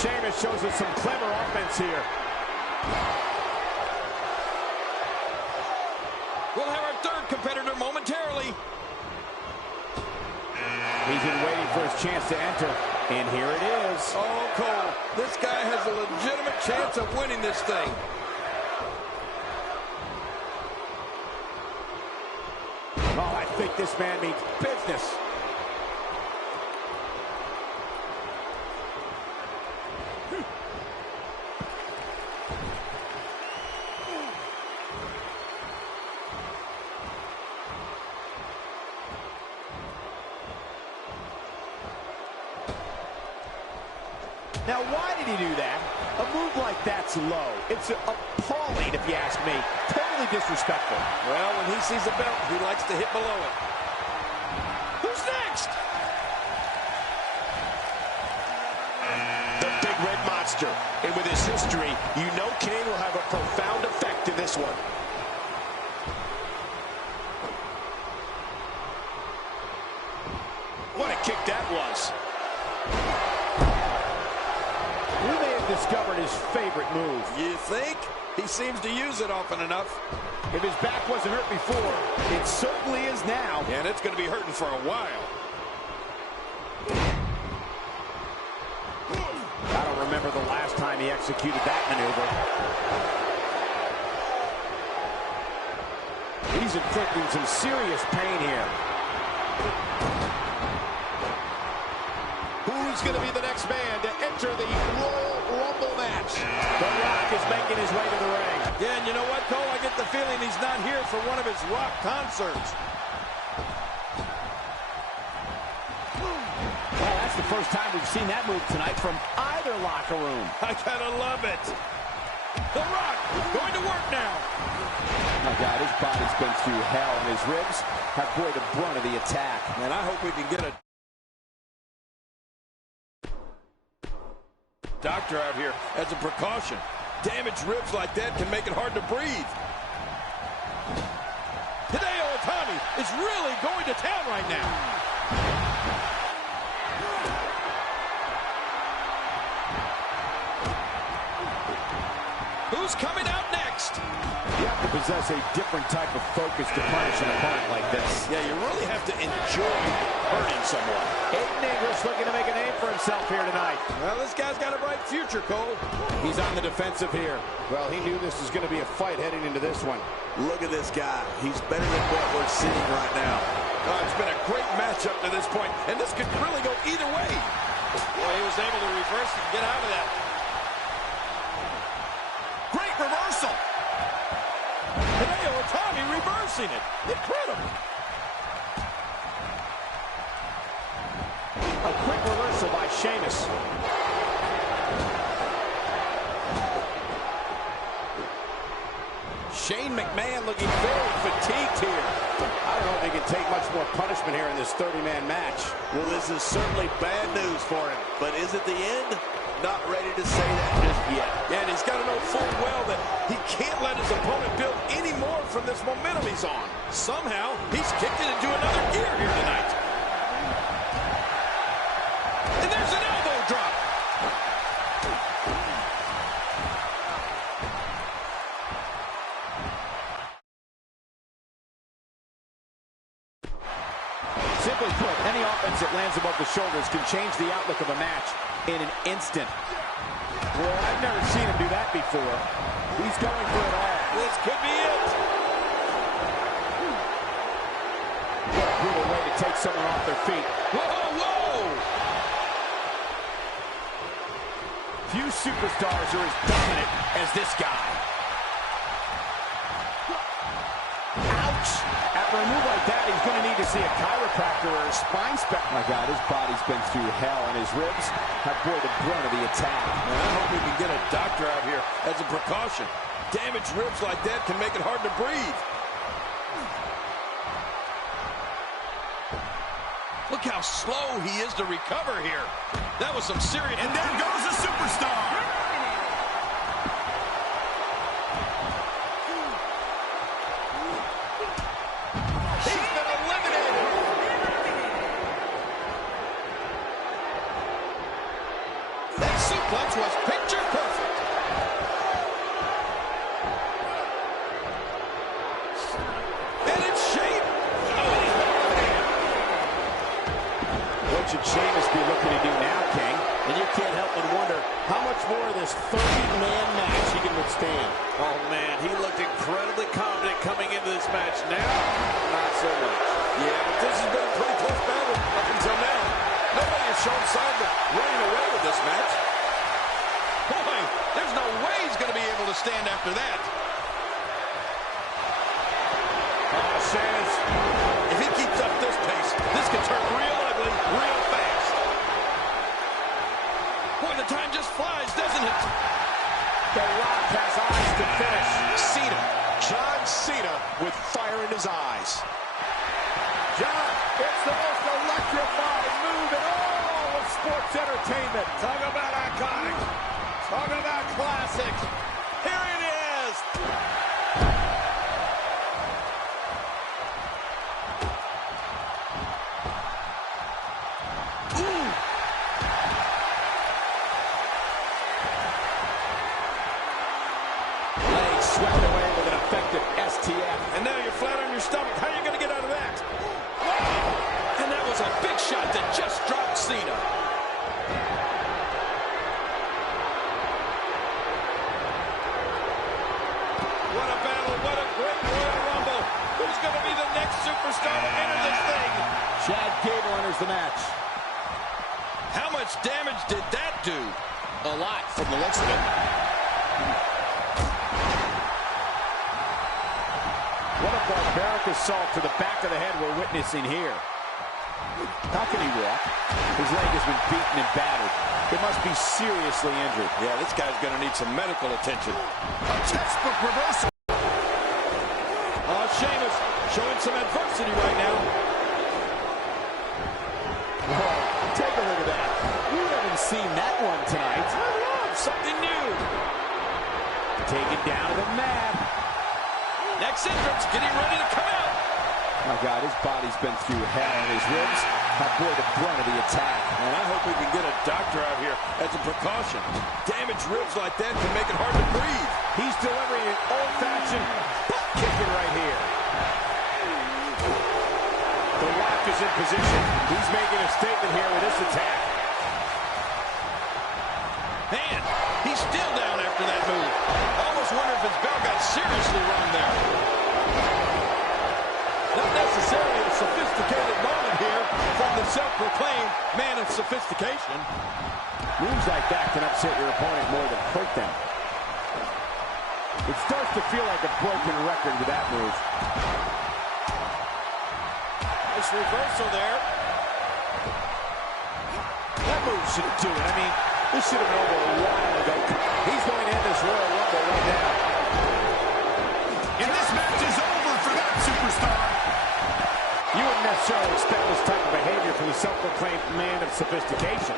Sheamus shows us some clever offense here. We'll have our third competitor momentarily. He's been waiting for his chance to enter, and here it is. Oh, Cole, this guy has a legitimate chance of winning this thing. Oh, I think this man means business. Now, why did he do that? A move like that's low. It's appalling, if you ask me. Totally disrespectful. Well, when he sees a belt, he likes to hit below it. Who's next? The big red monster. And with his history, you know Kane will have a profound effect in this one. What a kick that was. He may have discovered his favorite move. You think? He seems to use it often enough. If his back wasn't hurt before, it certainly is now. And it's going to be hurting for a while. I don't remember the last time he executed that maneuver. He's inflicting some serious pain here. Who's going to be the next man to enter the Royal Rumble match? The Rock is making his way to the ring. Yeah, and you know what, Cole? I get the feeling he's not here for one of his Rock concerts. Well, that's the first time we've seen that move tonight from either locker room. I gotta love it. The Rock going to work now. My God, his body's been through hell, and his ribs have bore the brunt of the attack. Man, I hope we can get a doctor out here as a precaution. Damaged ribs like that can make it hard to breathe. Hideo Itami is really going to town right now. Who's coming out next? You have to possess a different type of focus to punish an opponent like this. Yeah, you really have to enjoy hurting someone. Aiden English looking to make a name for himself here tonight. Well, this guy's got a bright future, Cole. He's on the defensive here. Well, he knew this was going to be a fight heading into this one. Look at this guy. He's better than what we're seeing right now. It's been a great match up to this point, and this could really go either way. Well, he was able to reverse and get out of that. Great reversal. Hideo Itami reversing it. Incredible. A quick reversal by Sheamus. Shane McMahon looking very fatigued here. I don't know if he can take much more punishment here in this 30-man match. Well, this is certainly bad news for him. But is it the end? Not ready to say that just yet. And he's got to know full well that he can't let his opponent build any more from this momentum he's on. Somehow, he's kicked it into another gear here tonight. And there's an elbow drop. Simply put, any offense that lands above the shoulders can change the outlook of a match in an instant. Well, I've never seen him do that before. He's going for it all. This could be it. What a brutal way to take someone off their feet. Whoa, whoa! Few superstars are as dominant as this guy. Ouch! After a move like that, he's going to need to see a chiropractor or a spine specialist. My God, his body's been through hell, and his ribs have bore the brunt of the attack. And I hope we can get a doctor out here as a precaution. Damaged ribs like that can make it hard to breathe. Look how slow he is to recover here. That was some serious... And there goes a superstar. He's been eliminated. That suplex was picture perfect. And it's Sheamus. What should Sheamus be looking to do now, King? And you can't help but wonder how much more of this 30-man match he can withstand. Oh, man, he looked incredibly confident coming into this match. Now, not so much. Yeah, but this has been a pretty close battle up until now. Nobody has shown signs of running away with this match. Boy, there's no way he's going to be able to stand after that. Sheamus. If he keeps up this pace, this could turn real ugly real fast. Boy, the time just flies, doesn't it? The Rock has eyes to finish. Cena, John Cena with fire in his eyes. John, it's the most electrifying move in all of sports entertainment. Talk about iconic. Talk about classic. Here it is. Legs swept away with an effective STF. And now you're flat on your stomach. How are you going to get out of that? And that was a big shot that just dropped Cena. What a battle. What a great Royal Rumble. Who's going to be the next superstar to enter this thing? Chad Gable enters the match. How much damage did that do? A lot from the looks of it. What a barbaric assault to the back of the head we're witnessing here. How can he walk? His leg has been beaten and battered. It must be seriously injured. Yeah, this guy's going to need some medical attention. A textbook reversal. Oh, Sheamus showing some adversity right now. Whoa, take a look at that. We haven't seen that one tonight. I love something new. Taken down to the mat. Next entrance, getting ready to come out. My God, his body's been through hell, and his ribs have bore the brunt of the attack. And I hope we can get a doctor out here as a precaution. Damaged ribs like that can make it hard to breathe. He's delivering an old-fashioned butt kicking right here. The Rock is in position. He's making a statement here with this attack. Man, he's still down after that move. Almost wonder if his bell got seriously wrong there. Not necessarily a sophisticated moment here from the self-proclaimed man of sophistication. Moves like that can upset your opponent more than hurt them. It starts to feel like a broken record with that move. Nice reversal there. That move should do it. I mean, this should have been over a while ago. He's going to end this Royal Rumble right now. And this match is over for that superstar. You wouldn't necessarily expect this type of behavior from the self-proclaimed man of sophistication.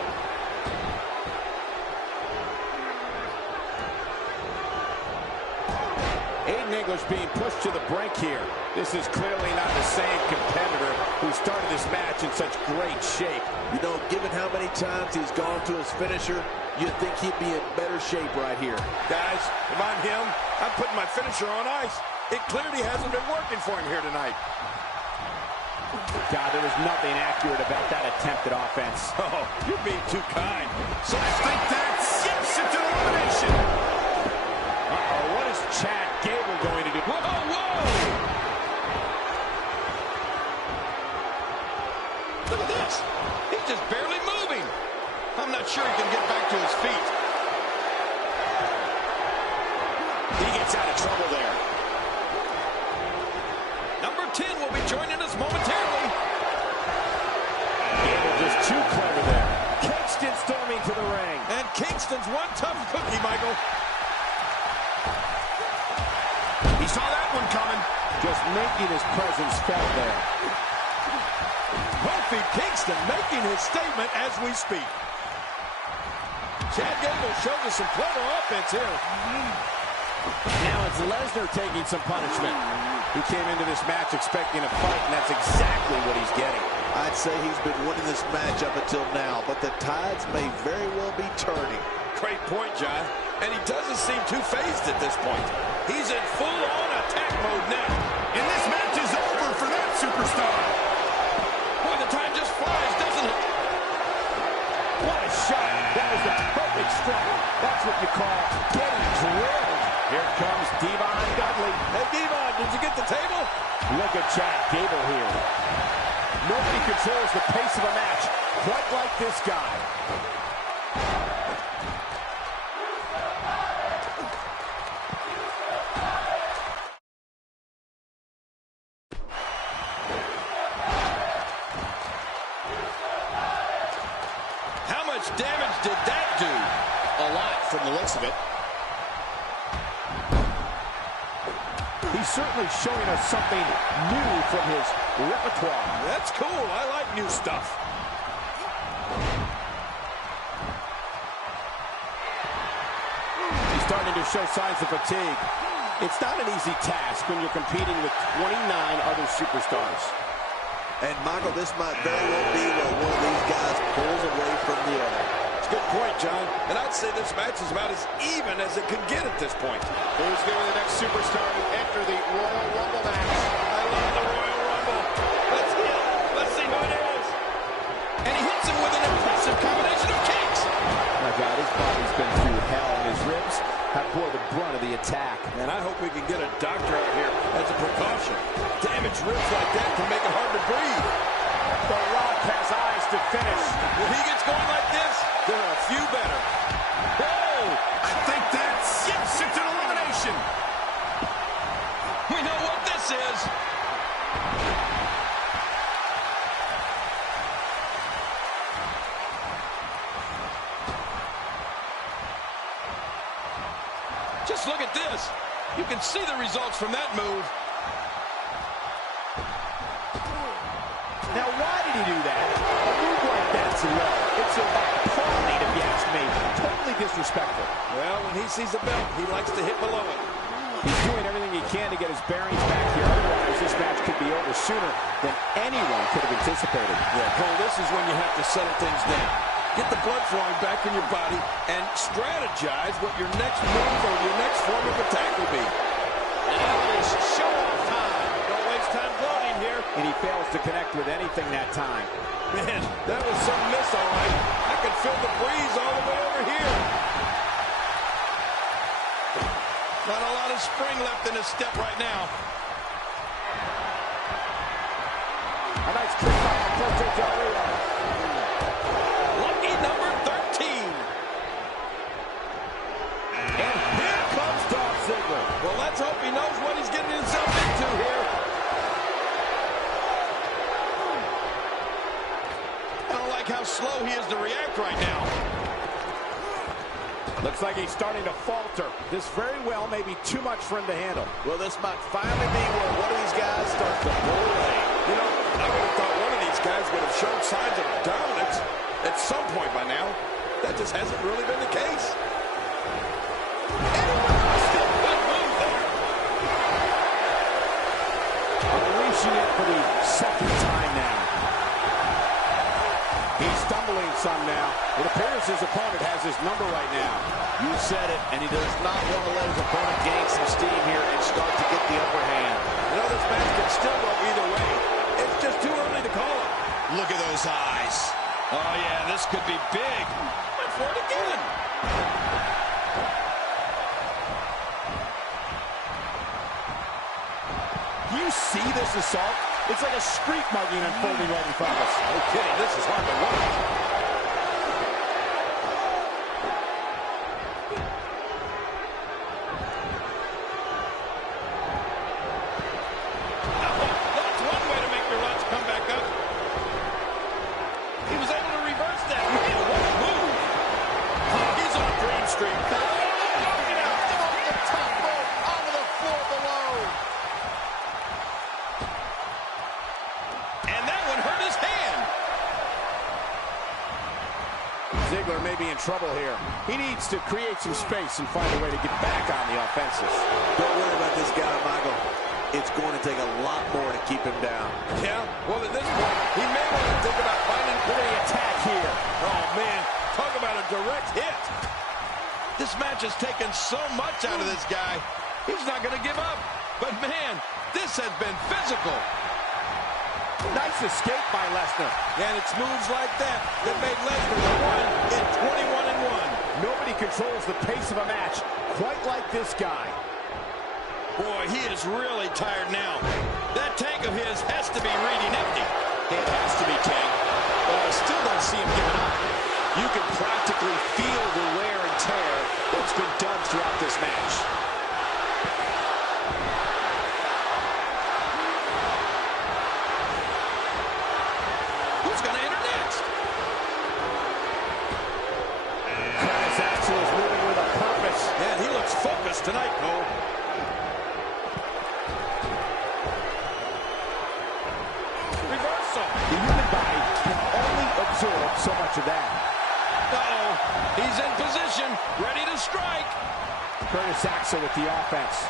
Aiden English being pushed to the brink here. This is clearly not the same competitor who started this match in such great shape. You know, given how many times he's gone to his finisher, you'd think he'd be in better shape right here. Guys, if I'm him, I'm putting my finisher on ice. It clearly hasn't been working for him here tonight. God, there was nothing accurate about that attempted offense. Oh, you're being too kind. So I think that's instant elimination. Uh-oh, what is Chad Gable going to do? Whoa, whoa! Look at this. He's just barely moving. I'm not sure he can get back to his feet. He gets out of trouble there. Number 10 will be joining us momentarily. Gable just too clever there. Kingston storming to the ring. And Kingston's one tough cookie, Michael. He saw that one coming. Just making his presence felt there. Kofi Kingston making his statement as we speak. Chad Gable shows us some clever offense here. Now it's Lesnar taking some punishment. He came into this match expecting a fight, and that's exactly what he's getting. I'd say he's been winning this match up until now, but the tides may very well be turning. great point, John. And he doesn't seem too phased at this point. He's in full-on attack mode now. And this match is over for that superstar. Boy, the time just flies, doesn't it? What a shot. That was the perfect strike. That's what you call getting drilled. Here comes Devon Dudley. Hey, Devon, did you get the table? Look at Chad Gable here. Nobody controls the pace of a match quite like this guy. How much damage did that do? A lot from the looks of it. He's certainly showing us something new from his repertoire. That's cool. I like new stuff. He's starting to show signs of fatigue. It's not an easy task when you're competing with 29 other superstars. And, Michael, this might very well be where one of these guys pulls away from the other. It's a good point, John. And I'd say this match is about as even as it could get at this point. Who's going to be the next superstar to enter the Royal Rumble match? I love the Royal Rumble. Let's see it. Let's see who it is. And he hits him with an impressive combination of kicks. My God, his body's been through hell, and his ribs have bore the brunt of the attack. And I hope we can get a doctor out here as a precaution. Damaged ribs like that can make it hard to breathe. The Rock has eyes to finish. When he gets going like this, there are a few better. Oh, I think that's, yes, it's an elimination. We know what this is. Just look at this. You can see the results from that move. Now, why did he do that? A move like that's low. It's appalling, if you ask me. Totally disrespectful. Well, when he sees a belt, he likes to hit below it. He's doing everything he can to get his bearings back here. Otherwise, this match could be over sooner than anyone could have anticipated. Yeah, Cole, this is when you have to settle things down. Get the blood flowing back in your body and strategize what your next move or your next form of attack will be. Now it is show-off time. Don't waste time gloating here. And he fails to connect with anything that time. Man, that was some miss, all right. I can feel the breeze all the way over here. Not a lot of spring left in his step right now. A nice kick by Alberto Del Rio. Lucky number 13. And here comes Dolph Ziggler. Well, let's hope he knows what he's getting himself into here. I don't like how slow he is to react right now. Looks like he's starting to falter. This very well may be too much for him to handle. Well, this might finally be where one of these guys starts to pull away. You know, I would have thought one of these guys would have shown signs of dominance at some point by now. That just hasn't really been the case. Still good move there. Unleashing it for the second time now. He's stumbling some now. It appears his opponent has his number right now. You said it, and he does not want to let his opponent gain some steam here and start to get the upper hand. You know, this match can still go either way. It's just too early to call it. Look at those eyes. Oh, yeah, this could be big. Went for it again. Do you see this assault? It's like a street mugging unfolding right in front of us. No kidding, this is hard to watch. That's one way to make your runs come back up. He was able to reverse that. Man, what a move. He's on a dream streak. Ziggler may be in trouble here. He needs to create some space and find a way to get back on the offensive. Don't worry about this guy, Michael. It's going to take a lot more to keep him down. Yeah, well, at this point, he may want to think about finding What an attack here. Oh, man, talk about a direct hit. This match has taken so much out of this guy. He's not going to give up. But, man, this has been physical. Nice escape by Lesnar. And it's moves like that that made Lesnar the one in 21-1. Nobody controls the pace of a match quite like this guy. Boy, he is really tired now. That tank of his has to be reading empty. It has to be, King. But I still don't see him giving up. You can practically feel the wear and tear that's been done throughout this match. Who's going to enter next? Curtis Axel is moving with a purpose. And he looks focused tonight, Cole. Reversal. The human body can only absorb so much of that. Uh-oh. He's in position, ready to strike. Curtis Axel with the offense.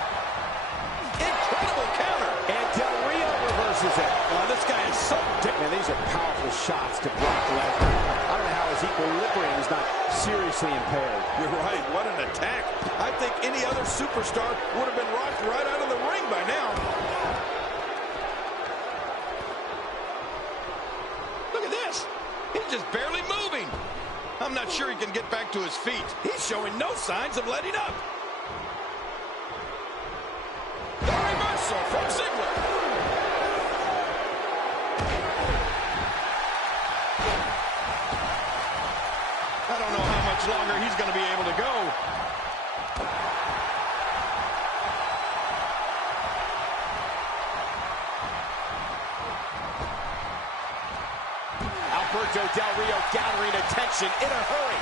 Incredible counter. And Del Rio reverses it. This guy is so Man, these are powerful shots to Brock Lesnar. I don't know how his equilibrium is not seriously impaired. You're right. What an attack. I think any other superstar would have been rocked right out of the ring by now. Look at this. He's just barely moving. I'm not sure he can get back to his feet. He's showing no signs of letting up. The reversal from Ziggler. I don't know how much longer he's going to be able to go. Alberto Del Rio gathering attention in a hurry.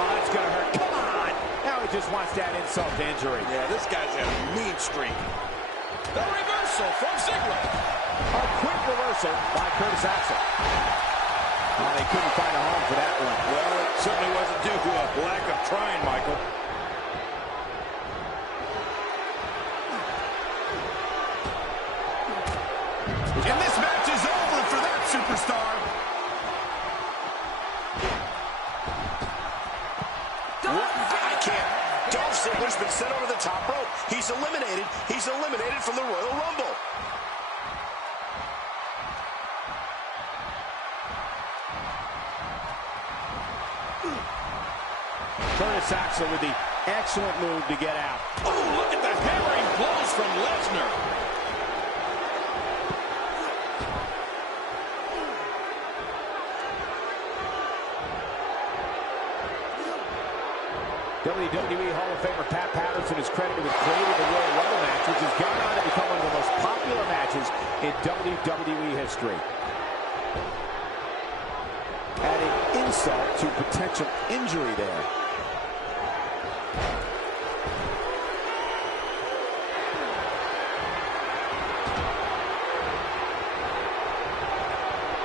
Oh, that's going to hurt. Come on. Now he just wants that insult to injury. Yeah, this guy's got a mean streak. The reversal from Ziggler. A quick reversal by Curtis Axel. Oh, they couldn't find a home for that one. Well, it certainly wasn't due to a lack of trying, Michael. And this match is over for that superstar. I can't. Dolph Ziggler's been sent over the top rope. He's eliminated. He's eliminated from the Royal Rumble. Curtis Axel with the excellent move to get out. Oh, look at the hammering blows from Lesnar. WWE Hall of Famer Pat Patterson is credited with creating the Royal Rumble match, which has gone on to become one of the most popular matches in WWE history. Adding insult to potential injury there.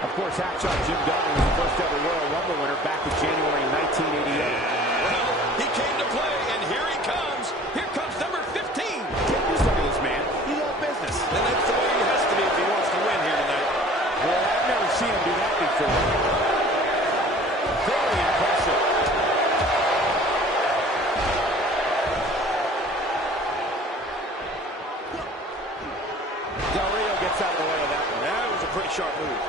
Of course, Hacksaw Jim Duggan was the first ever Royal Rumble winner back in January 1988. He came to play, and here he comes. Here comes number 15. Can't do something to this man. He's all business. And that's the way he has to be if he wants to win here tonight. Boy, I've never seen him do that before. Very impressive. Del Rio gets out of the way of that one. That was a pretty sharp move.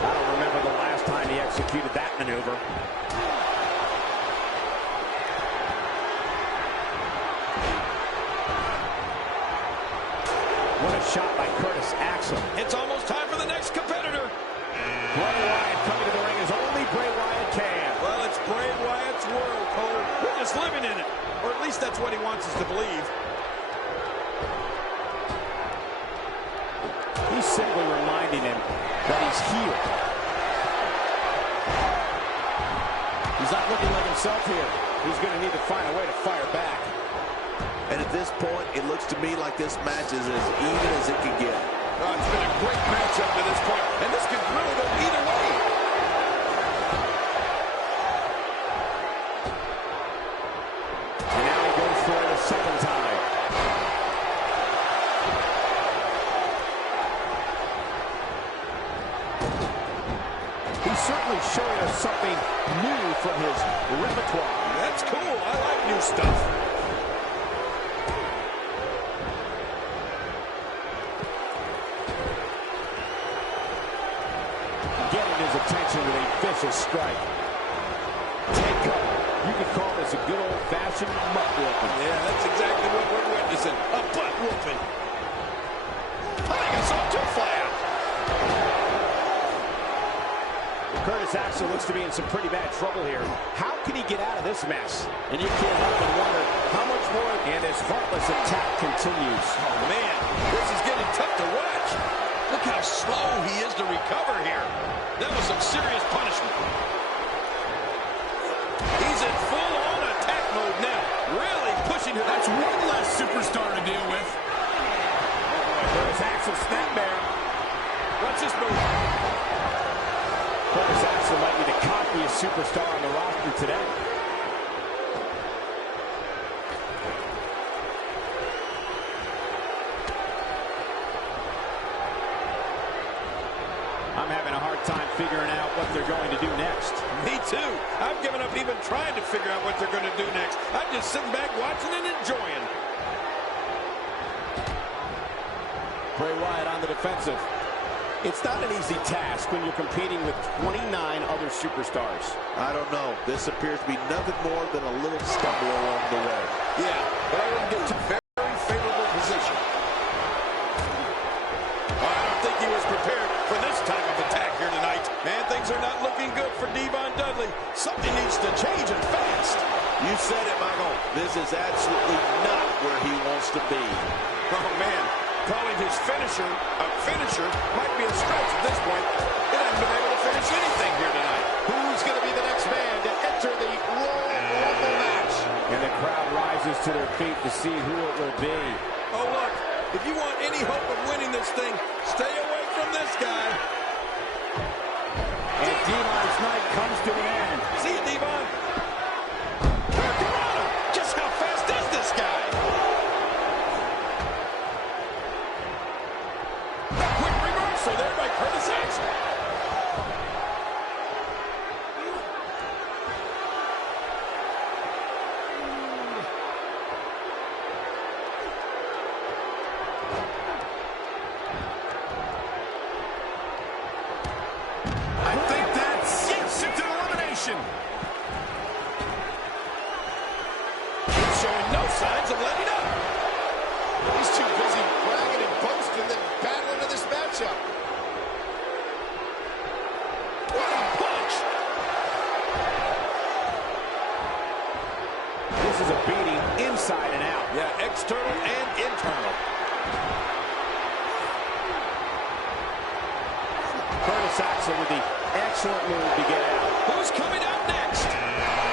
I don't remember the last time he executed that maneuver. What a shot by Curtis Axel. It's almost time for the next competitor. Bray Wyatt coming to the ring as only Bray Wyatt can. Well, it's Bray Wyatt's world, Cole. We're just living in it. Or at least that's what he wants us to believe. He's simply reminding him that he's here. He's not looking like himself here. He's going to need to find a way to fire back. And at this point, it looks to me like this match is as even as it can get. Oh, it's been a great match up to this point, and this could really go either way. And now he goes for it a second time. something new from his repertoire. That's cool. I like new stuff. Getting his attention with a vicious strike. Take cover. You could call this a good old-fashioned butt whooping. Yeah, that's exactly what we're witnessing. A butt whooping. I think I saw two fly out. Curtis Axel looks to be in some pretty bad trouble here. How can he get out of this mess? And you can't help but wonder how much more. And his heartless attack continues. Oh, man, this is getting tough to watch. Look how slow he is to recover here. That was some serious punishment. He's in full-on attack mode now. Really pushing it. That's one less superstar to deal with. Curtis Axel snapmare. Watch this move. Curtis Axel might be the cockiest superstar on the roster today. I'm having a hard time figuring out what they're going to do next. Me too. I've given up even trying to figure out what they're going to do next. I'm just sitting back watching and enjoying. Bray Wyatt on the defensive. It's not an easy task when you're competing with 29 other superstars. I don't know. This appears to be nothing more than a little stumble along the way. Yeah, but I wouldn't get to very favorable position. I don't think he was prepared for this type of attack here tonight. Man, things are not looking good for Devon Dudley. Something needs to change and fast. You said it, Michael. This is absolutely not where he wants to be. Oh, man. Calling his finisher a finisher might be a stretch at this point. It hasn't been able to finish anything here tonight. Who's going to be the next man to enter the Royal Rumble match? And the crowd rises to their feet to see who it will be. Oh, look, if you want any hope of winning this thing, stay away from this guy. And Devon's night comes to an end. See you, Devon. Hurricanrana. Just how fast is this guy? Quick reversal there by Curtis Axel. I think that's instant elimination. He's showing no signs of letting up. He's too busy bragging and boasting than battling in this matchup. What a punch. This is a beating inside and out. Yeah, external and internal. Curtis Axel with the excellent move to get out. Who's coming out next?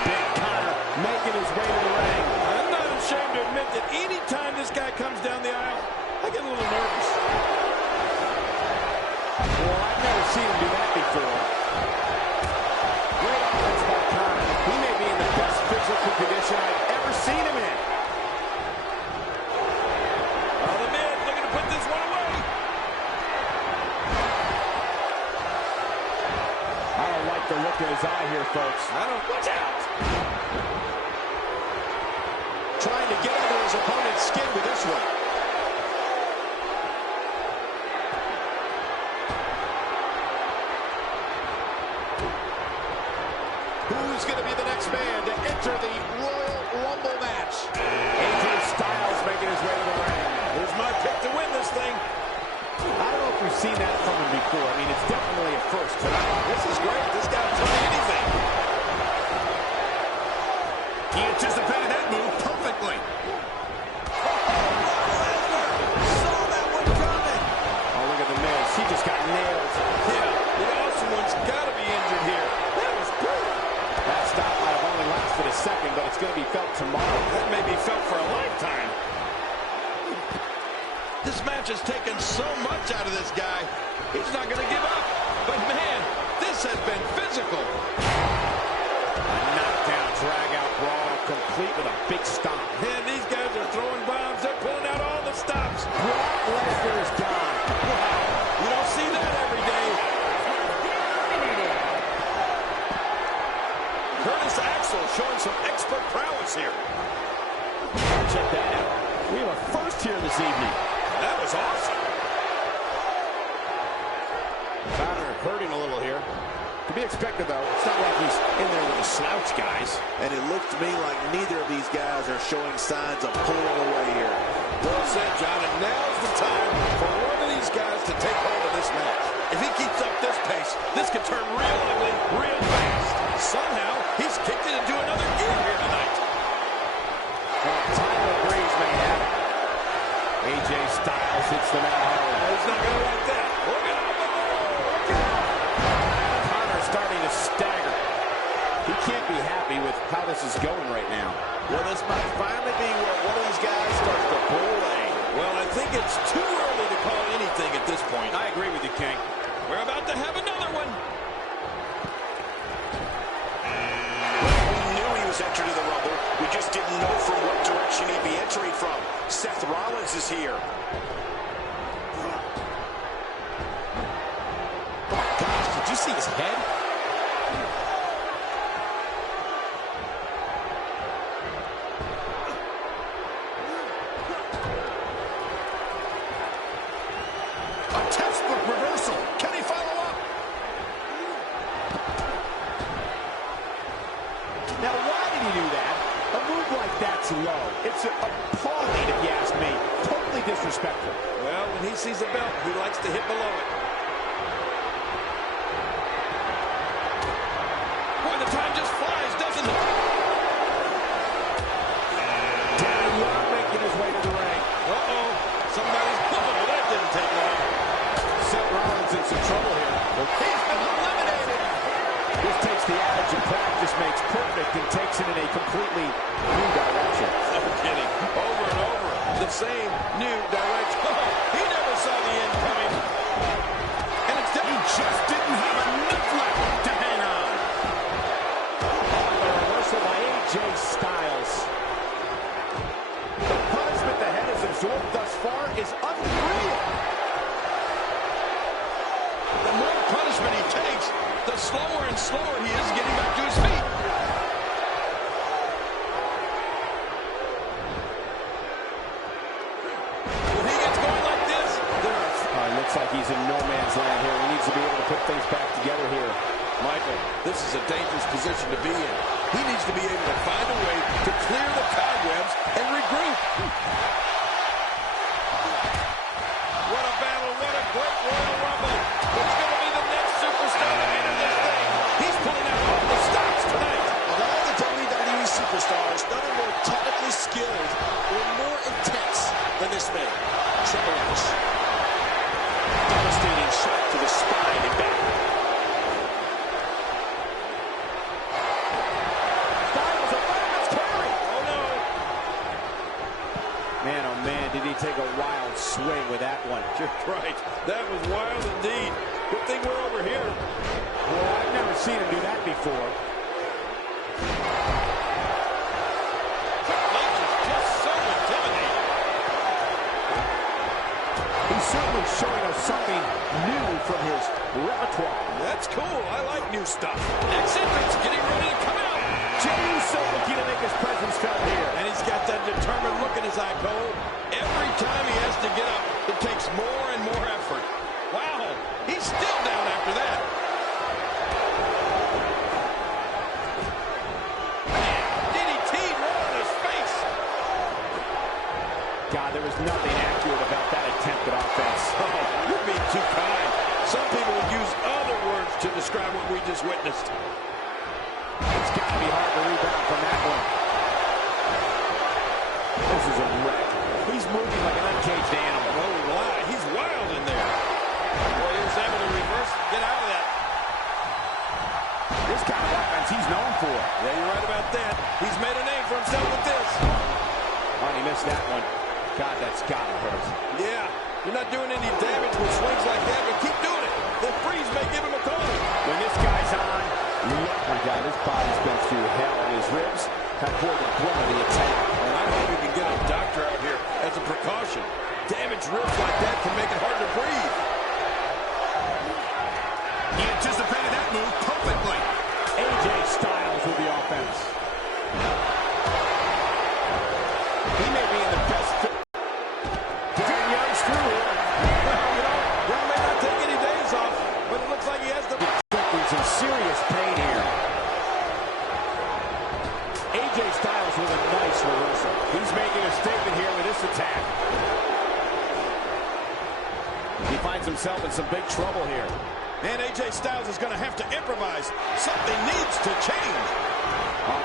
Big Connor making his way to the ring. I'm not ashamed to admit that any time this guy comes down the aisle, I get a little nervous. Well, I've never seen him do that before. Great offense by Connor. He may be in the best physical condition I've ever seen him in. Oh, the Miz looking to put this one away. I don't like the look in his eye here, folks. Watch out. Trying to get under his opponent's skin with this one. Who's going to be the next man to enter the Royal Rumble match? AJ Styles making his way to the ring. Here's my pick to win this thing. I don't know if we've seen that from him before. I mean, it's definitely a first tonight. This is great. This guy will try anything. He anticipated that move perfectly. Oh, look at the Miz. He just got nailed. Yeah, the awesome one's got to be injured here. That was brutal. That stop might have only lasted a second, but it's going to be felt tomorrow. That may be felt for a lifetime. This match has taken so much out of this guy. He's not going to give up. But, man, this has been physical. A knockdown, drag-out brawl, complete with a big stomp. Man, these guys are throwing bombs. They're pulling out all the stops. Brock Lesnar is gone. Wow, you don't see that every day. showing some expert prowess here. Check that out. We have a first here this evening. That was awesome. Conor hurting a little here. To be expected, though. It's not like he's in there with a slouch, guys. And it looked to me like neither of these guys are showing signs of pulling away here. Well said, John, and now's the time for one of these guys to take hold of this match. If he keeps up this pace, this could turn real ugly real fast. Somehow, he's kicked it into another gear here tonight. Well, Tyler Breeze may have it. AJ Styles hits the man hard. He's not going to like that. Look at him. Connor's starting to stagger. He can't be happy with how this is going right now. Well, this might finally be where one of these guys starts to pull away. Well, I think it's too early to call anything at this point. I agree with you, King. We're about to have another one. We knew he was entering the Rumble. We just didn't know from what direction he'd be entering from. Seth Rollins is here. Oh, my gosh, did you see his head? A textbook reversal. Can he follow up? Now, why did he do that? A move like that's low. It's appalling, if you ask me. Totally disrespectful. Well, when he sees a belt, he likes to hit below it. Boy, the time just flies, doesn't it? Darren Young making his way to the ring. Uh-oh. Somebody's... Oh, that didn't take long. Seth Rollins in some trouble here. He's been eliminated. This takes the adage of practice makes perfect and takes it in a completely new direction. No kidding. Over and over. The same new direction. Oh, he never saw the end coming. And it's He just didn't have enough left to hang on. A reversal by AJ Styles. The punishment the head has absorbed thus far is unreal. the more punishment he takes, the slower and slower he is getting back to his feet. When he gets going like this, Looks like he's in no man's land here. He needs to be able to put things back together here. Michael, this is a dangerous position to be in. He needs to be able to find a way to clear the cobwebs and regroup. What a battle, what a great Royal Rumble. Who's going to be the next superstar to enter this thing? He's pulling out all the stops tonight. Of all the WWE superstars, none are more technically skilled or more intense than this man, Triple H. Devastating shot to the spine and back. Styles, a fireman's carry. Oh, no. Man, oh man, did he take a wild swing with that one. You're right. That was wild indeed. Good thing we're over here. Well, I've never seen him do that before. Triple H is just so intimidating. He's certainly showing us something new from his repertoire. That's cool. I like new stuff. Eccentric's getting ready to come out. Jey Uso looking to make his presence felt here. And he's got that determined look in his eye, Cole. Every time he has to get up, it takes more and more effort. Wow, he's still down after that. Man, DDT right on his face. God, there was nothing accurate about that attempt at offense. Oh, you're being too kind. Some people would use other words to describe what we just witnessed. It's got to be hard to rebound from that one. This is a wreck. He's moving like an uncaged animal. No lie, he's wild in there. Boy, he was able to reverse and get out of that. This kind of offense he's known for. Yeah, you're right about that. He's made a name for himself with this. Oh, he missed that one. God, that's got to hurt. Yeah, you're not doing any damage with swings like that, but keep doing it. The freeze may give him a call. When this guy's on, look, my God, his body's been through hell, and his ribs have bore the brunt of the attack. And I hope we can get a doctor out here as a precaution. Damaged ribs like that can make it hard to breathe. He anticipated that move perfectly. AJ Styles with the offense. He may be in the best fit. Darren Young's through here. Young may not take any days off, but it looks like he has the... Inflicting some serious pain here. AJ Styles with a nice reversal. He's making a statement here with this attack. He finds himself in some big trouble here. And AJ Styles is going to have to improvise. Something needs to change.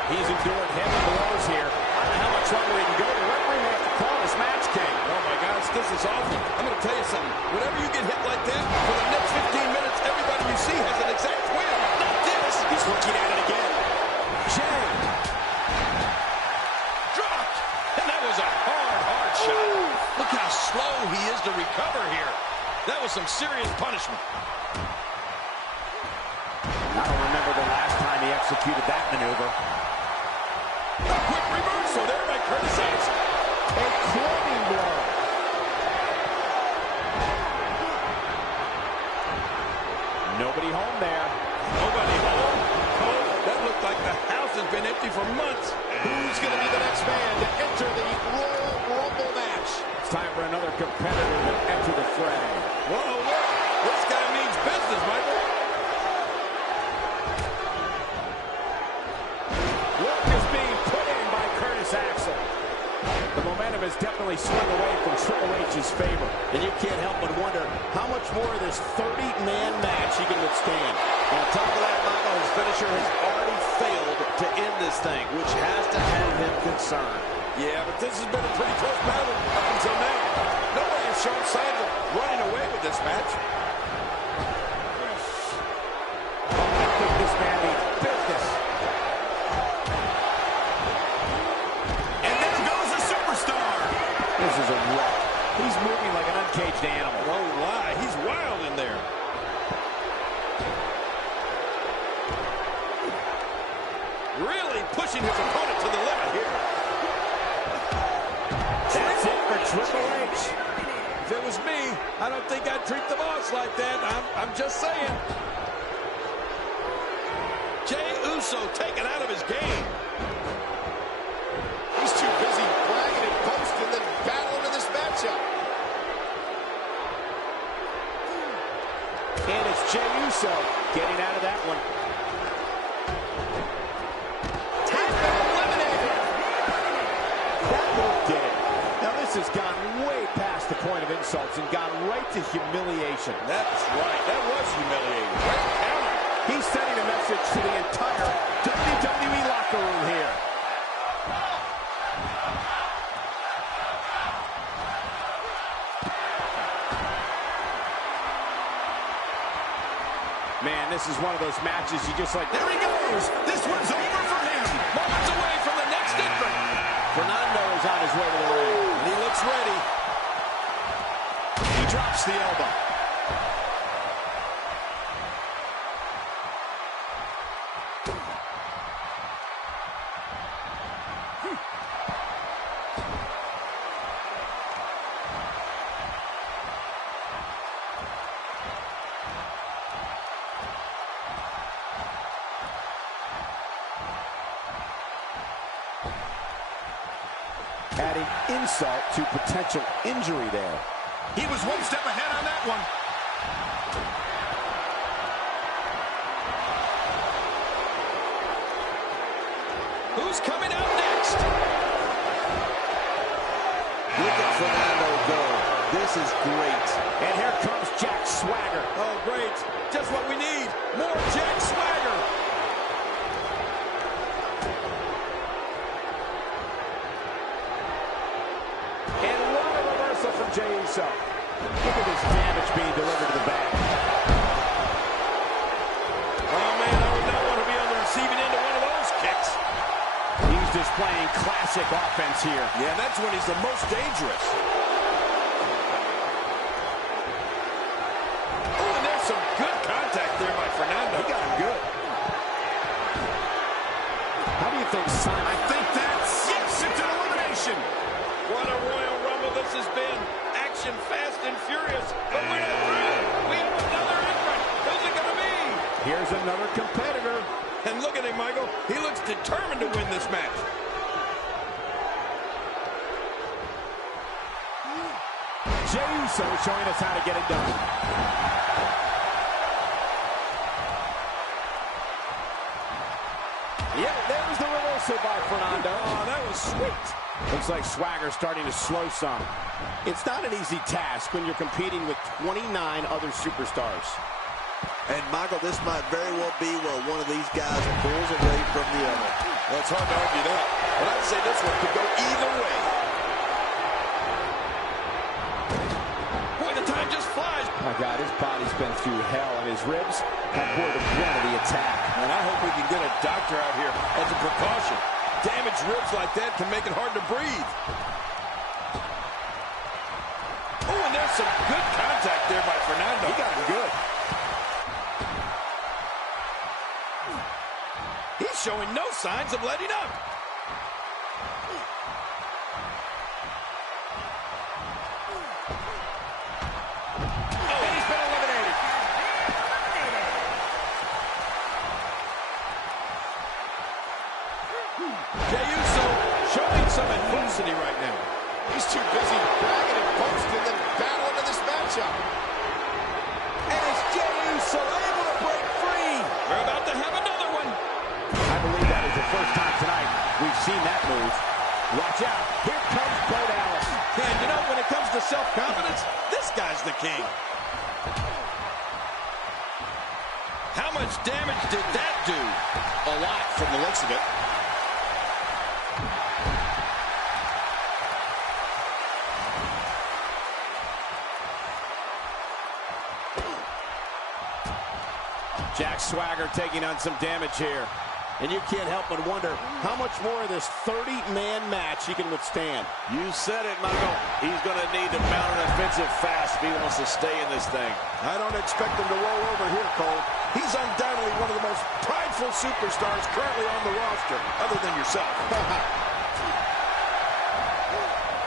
He's endured heavy blows here. I don't know how much longer he can go. The referee may have to call this match, King. Oh, my gosh, this is awful. I'm going to tell you something. Whenever you get hit like that, for the next 15 minutes, everybody you see has an exact win. Not this. He's looking at it again. Jay. Dropped. And that was a hard shot. Look how slow he is to recover here. That was some serious punishment. I don't remember the last time he executed that maneuver. A quick reversal there by Curtis Axel. A clubbing blow. Nobody home there. Nobody home. Cole, that looked like the house has been empty for months. Who's going to be the next man to enter the Royal Rumble match? It's time for another competitor to enter the fray. Whoa, look. This guy means business, Michael. Work is being put in by Curtis Axel. The momentum has definitely swung away from Triple H's favor. And you can't help but wonder how much more of this 30-man match he can withstand. On top of that, Michael, his finisher has already failed to end this thing, which has to have him concerned. Yeah, but this has been a pretty close battle up until now. Nobody has shown signs of running away with this match. I think this man needs business. And there goes the superstar. This is a wreck. He's moving like an uncaged animal. Oh, my. He's wild in there. Really pushing his opponent to the limit here. That's it for Triple H. If it was me, I don't think I'd treat the boss like that. I'm just saying. Jey Uso taken out of his game. He's too busy bragging and boasting than battling in this matchup. And it's Jey Uso getting out of that one. That move did it. Now this has gone way past the point of insults and gone right to humiliation. That's right. That was humiliating. Great counter. He's sending a message to the entire WWE locker room here. Man, this is one of those matches you just like... There he goes. This one's over for him. Moments away from the next entrant. Fernando is on his way to the ring. And he looks ready. He drops the elbow. Adding insult to potential injury there. He was one step ahead on that one. Who's coming out next? Look at Fernando go. This is great. And here comes Jack Swagger. Oh, great. Just what we need. More Jack Swagger. And what a reversal from Jey Uso. Look at this damage being delivered to the back. Oh, man, I would not want to be on the receiving end of one of those kicks. He's displaying classic offense here. Yeah, that's when he's the most dangerous. Oh, and there's some good contact there by Fernando. He got him good. How do you think Simon... I think that's... Yes, it's an elimination. What a Royal Rumble this has been. Action fast and furious. But we're not through. We have another entrant. Who's it going to be? Here's another competitor. And look at him, Michael. He looks determined to win this match. Jey Uso showing us how to get it done. Yeah, there was the reversal by Fernando. Oh, that was sweet. Looks like Swagger starting to slow some. It's not an easy task when you're competing with 29 other superstars. And, Michael, this might very well be where one of these guys pulls away from the other. Well, it's hard to argue that. But I'd say this one could go either way. Boy, the time just flies. My God, his body's been through hell, and his ribs have bore the brunt of the attack. And I hope we can get a doctor out here as a precaution. Damaged ribs like that can make it hard to breathe. Oh, and there's some good contact there by Fernando. He got him good. He's showing no signs of letting up. Oh, and he's been eliminated. Jey Uso showing some adversity right now. He's too busy bragging and boasting than battling in this matchup. And it's Jey Uso able to break free. We're about to have another one. I believe that is the first time tonight we've seen that move. Watch out. Here comes Bo Dallas. And you know, when it comes to self-confidence, this guy's the king. How much damage did that do? A lot from the looks of it. Jack Swagger taking on some damage here. And you can't help but wonder how much more of this 30-man match he can withstand. You said it, Michael. He's going to need to mount an offensive fast if he wants to stay in this thing. I don't expect him to roll over here, Cole. He's undoubtedly one of the most prideful superstars currently on the roster, other than yourself.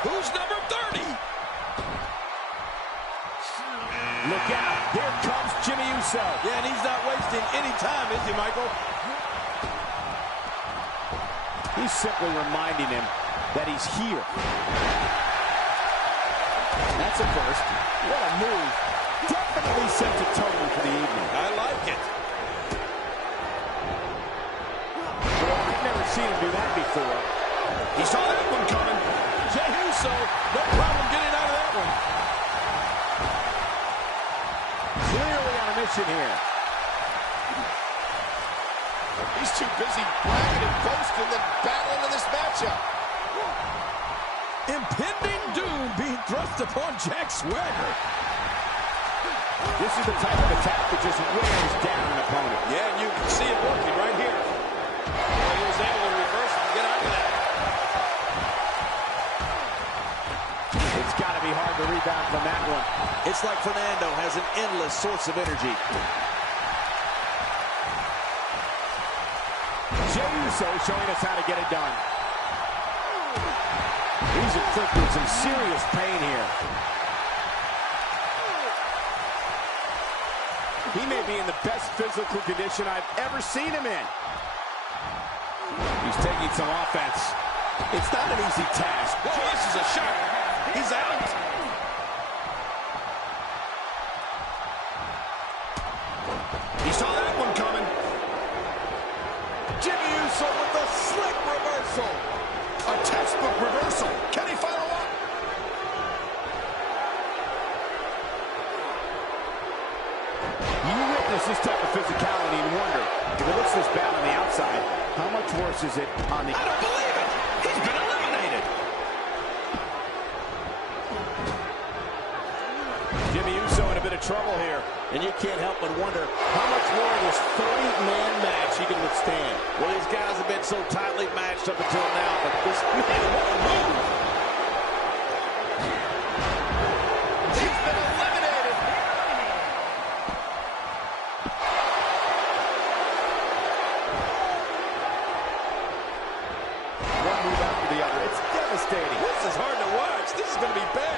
Who's number 30? Look out. Here comes Jimmy Uso. Yeah, and he's not wasting any time, is he, Michael? He's simply reminding him that he's here. That's a first. What a move. Definitely sets a tone for the evening. I like it. Well, I've never seen him do that before. He saw that one coming. Jey Uso, no problem getting out of that one. Clearly on a mission here. He's too busy bragging and boasting than battling in this matchup. Impending doom being thrust upon Jack Swagger. This is the type of attack that just wears down an opponent. Yeah, and you can see it working right here. Well, he was able to reverse and get out of that. It's got to be hard to rebound from that one. It's like Fernando has an endless source of energy. Jey Uso showing us how to get it done. He's inflicting some serious pain here. He may be in the best physical condition I've ever seen him in. He's taking some offense. It's not an easy task. Whoa, this is a shot. He's out. He saw that one coming. Jimmy Uso with a slick reversal. A textbook reversal. Can he follow up? You witness this type of physicality and wonder, if it looks this bad on the outside, how much worse is it on the... I don't believe it. He's been eliminated. Jimmy Uso in a bit of trouble here. And you can't help but wonder how much more of this 30-man match he can withstand. Well, these guys have been so tightly matched up until now, but this man, what a move! He's been eliminated. One move after the other. It's devastating. This is hard to watch. This is going to be bad.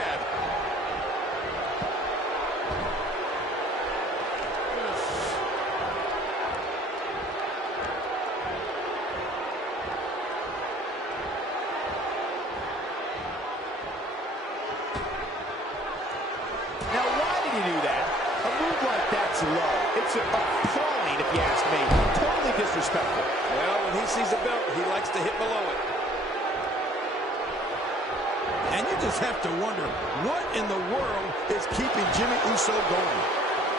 you do that? A move like that's low. It's appalling, if you ask me. Totally disrespectful. Well, when he sees a belt, he likes to hit below it. And you just have to wonder, what in the world is keeping Jimmy Uso going?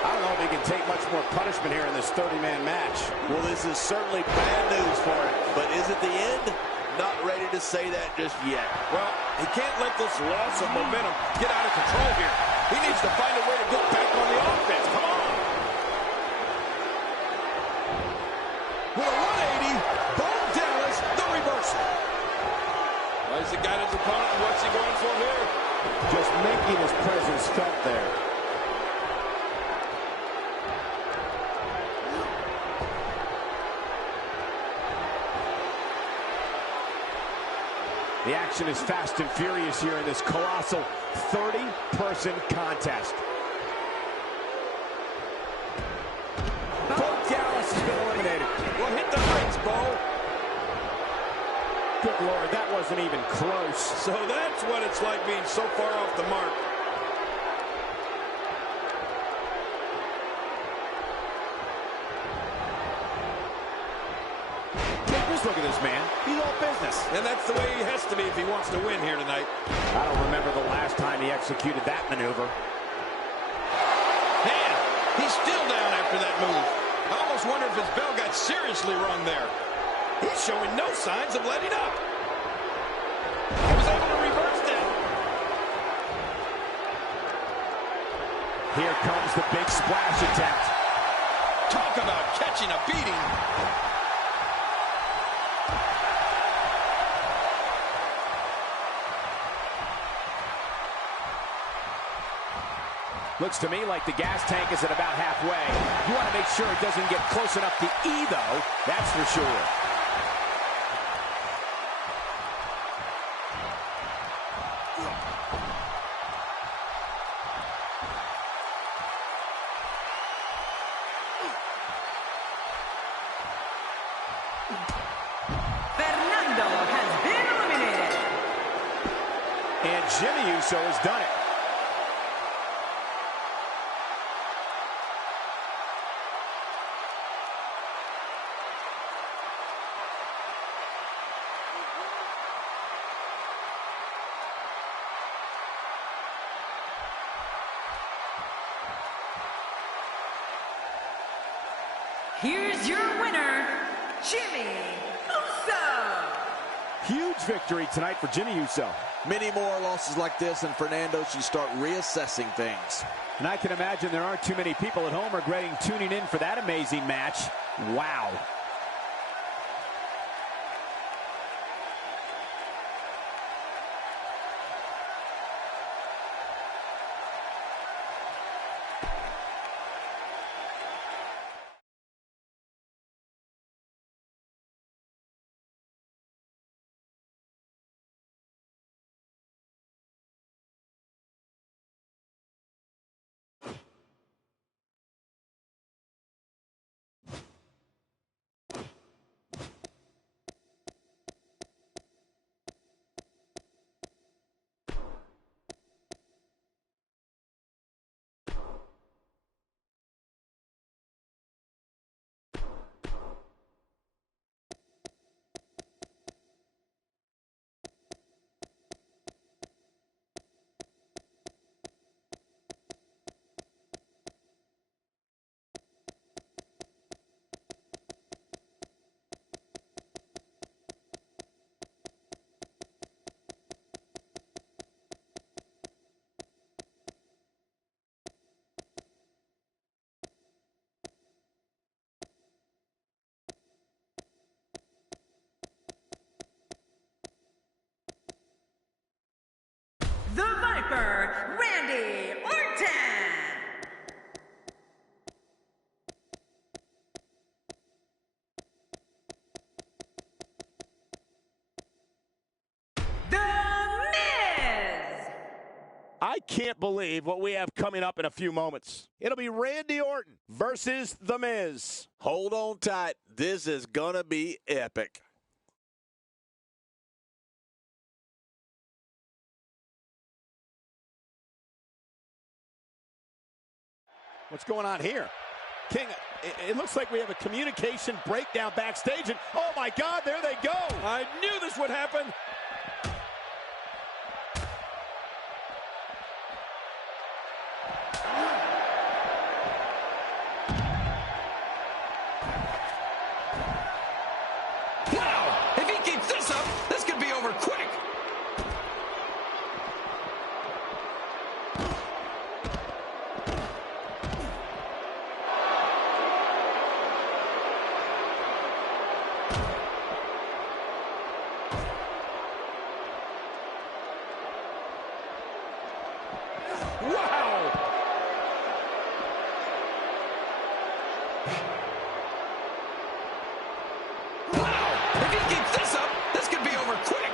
I don't know if he can take much more punishment here in this 30-man match. Well, this is certainly bad news for him. But is it the end? Not ready to say that just yet. Well, he can't let this loss of momentum get out of control here. He needs to find a way to get back on the offense. Come on. With a 180, Bo Dallas, the reversal. Well, he's got his opponent, and what's he going for here? Just making his presence felt there. The action is fast and furious here in this colossal 30-person contest. Bo Dallas has been eliminated. Well, hit the brakes, Bo. Good Lord, that wasn't even close. So that's what it's like being so far off the mark. Just look at this man. He's all business. And that's the way he has to be if he wants to win here tonight. I don't remember the last time he executed that maneuver. Man, he's still down after that move. I almost wonder if his bell got seriously wrong there. He's showing no signs of letting up. He was able to reverse that. Here comes the big splash attempt. Talk about catching a beating. Looks to me like the gas tank is at about halfway. You want to make sure it doesn't get close enough to E, though. That's for sure. Fernando has been eliminated. And Jimmy Uso has done it. Here's your winner, Jimmy Uso. Huge victory tonight for Jimmy Uso. Many more losses like this, and Fernando should start reassessing things. And I can imagine there aren't too many people at home regretting tuning in for that amazing match. Wow. The Viper, Randy Orton. The Miz. I can't believe what we have coming up in a few moments. It'll be Randy Orton versus The Miz. Hold on tight. This is gonna be epic. What's going on here? King, it looks like we have a communication breakdown backstage, and oh my God, there they go! I knew this would happen. Wow! If he keeps this up, this could be over quick. Wow! Wow! If he keeps this up, this could be over quick.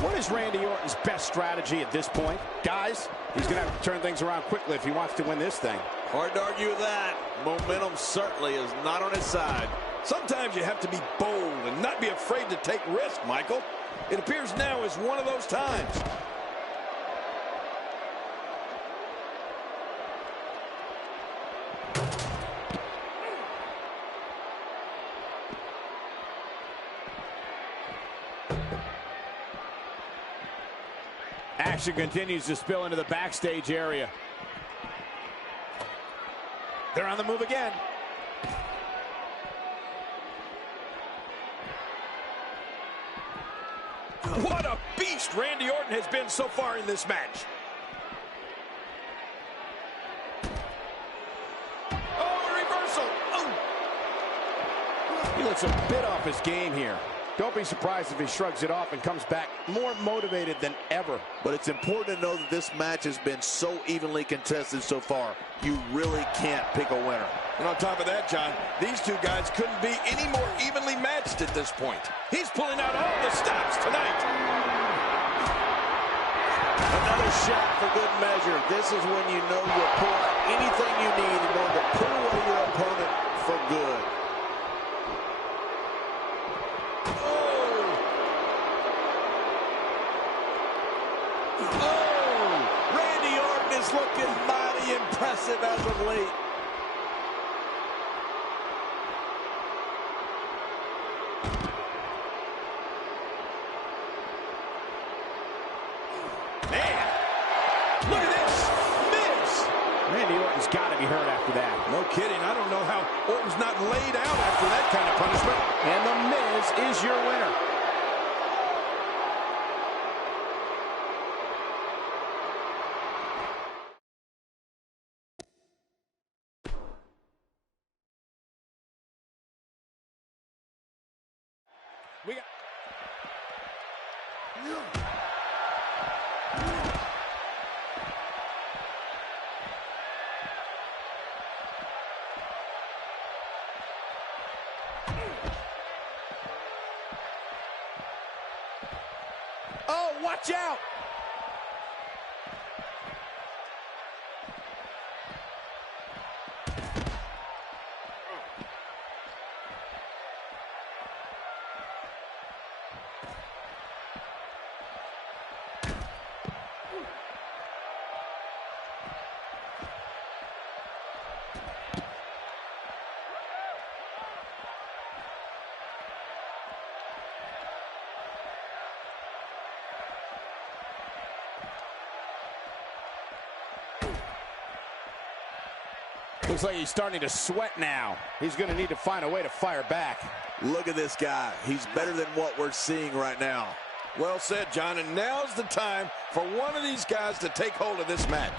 What is Randy Orton's best strategy at this point? Guys, he's going to have to turn things around quickly if he wants to win this thing. Hard to argue with that. Momentum certainly is not on his side. Sometimes you have to be bold and not be afraid to take risks, Michael. It appears now is one of those times. Action continues to spill into the backstage area. They're on the move again. What a beast Randy Orton has been so far in this match. Oh, a reversal. Oh. He looks a bit off his game here. Don't be surprised if he shrugs it off and comes back more motivated than ever. But it's important to know that this match has been so evenly contested so far. You really can't pick a winner. And on top of that, John, these two guys couldn't be any more evenly matched at this point. He's pulling out all the stops tonight. Another shot for good measure. This is when you know you pull out anything you need in order to put away your opponent for good. Oh, Randy Orton is looking mighty impressive as of late. Man, look at this. Miz. Randy Orton's got to be hurt after that. No kidding. I don't know how Orton's not laid out after that kind of punishment. And The Miz is your winner. We got... Oh, watch out! Looks like he's starting to sweat now. He's going to need to find a way to fire back. Look at this guy. He's better than what we're seeing right now. Well said, John, and now's the time for one of these guys to take hold of this match.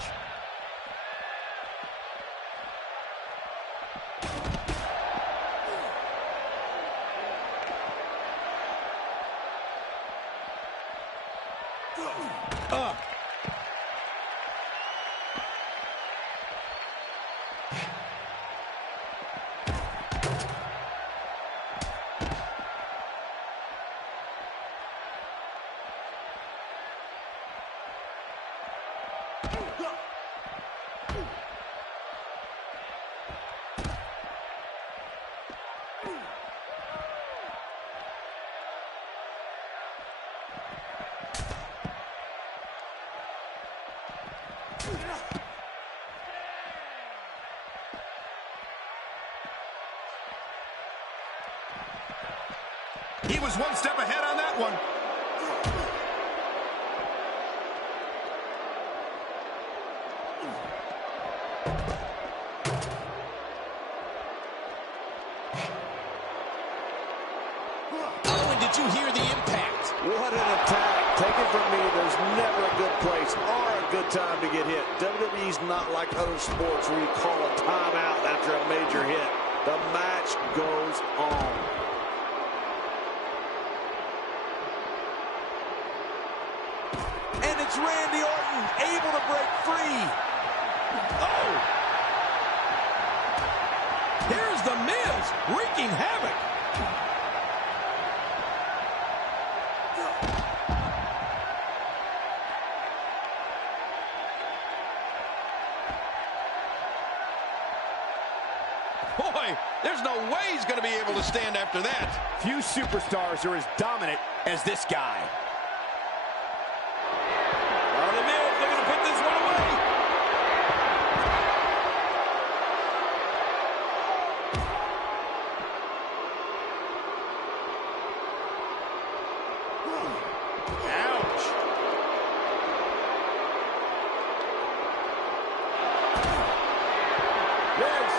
He was one step ahead on that one. Oh, and did you hear the impact? What an attack. Take it from me, there's never a good place or a good time to get hit. WWE's not like other sports where you call a timeout after a major hit. The match goes on. And it's Randy Orton able to break free. Oh! Here's The Miz wreaking havoc. Boy, there's no way he's going to be able to stand after that. Few superstars are as dominant as this guy. Oh, The Miz, they're going to put this one away. Ouch. Miz.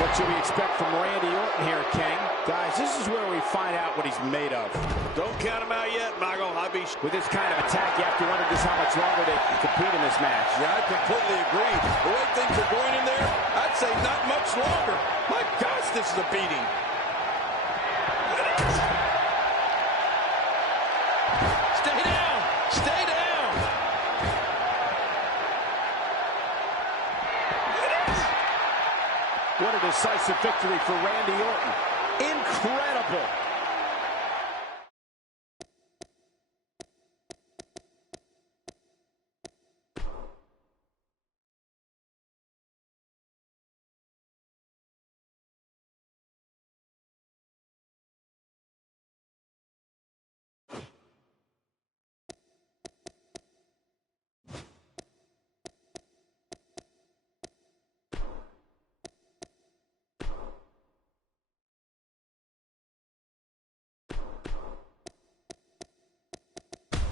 What should we expect from Randy Orton here, King? Guys, this is where we find out what he's made of. Don't count him out yet, Michael. With this kind of attack, you have to wonder just how much longer they can compete in this match. Yeah, I completely agree. The way things are going in there, I'd say not much longer. My gosh, this is a beating. Stay down. Stay down. What a decisive victory for Randy Orton. Incredible.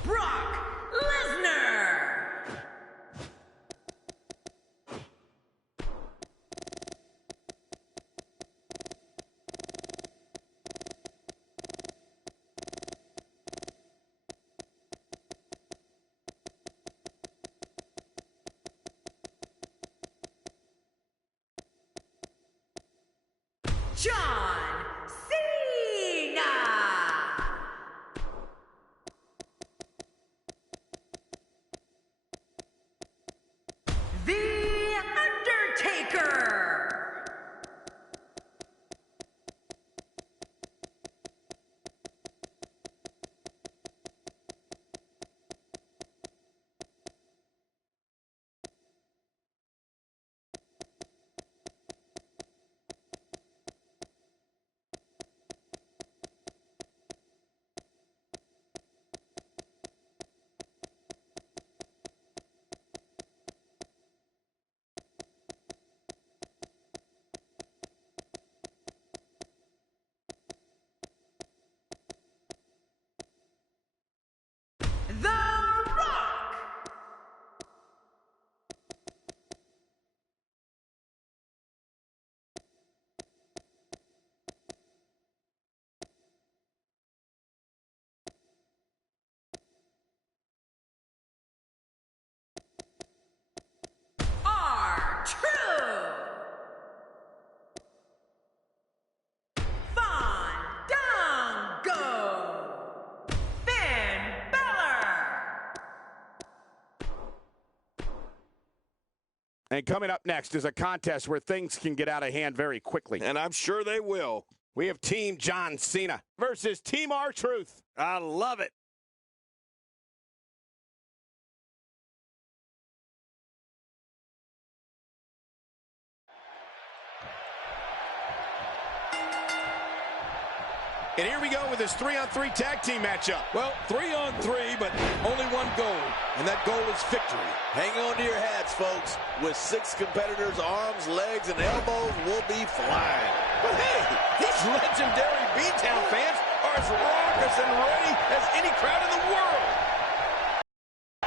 Brock Lesnar. John Cena. The Undertaker. The Rock. R-Truth. Fandango. Finn Balor. And coming up next is a contest where things can get out of hand very quickly. And I'm sure they will. We have Team John Cena versus Team R-Truth. I love it. And here we go with this 3-on-3 tag team matchup. Well, 3-on-3, but only one goal, and that goal is victory. Hang on to your hats, folks. With 6 competitors, arms, legs, and elbows will be flying. But hey, these legendary B-Town fans are as raucous and ready as any crowd in the world.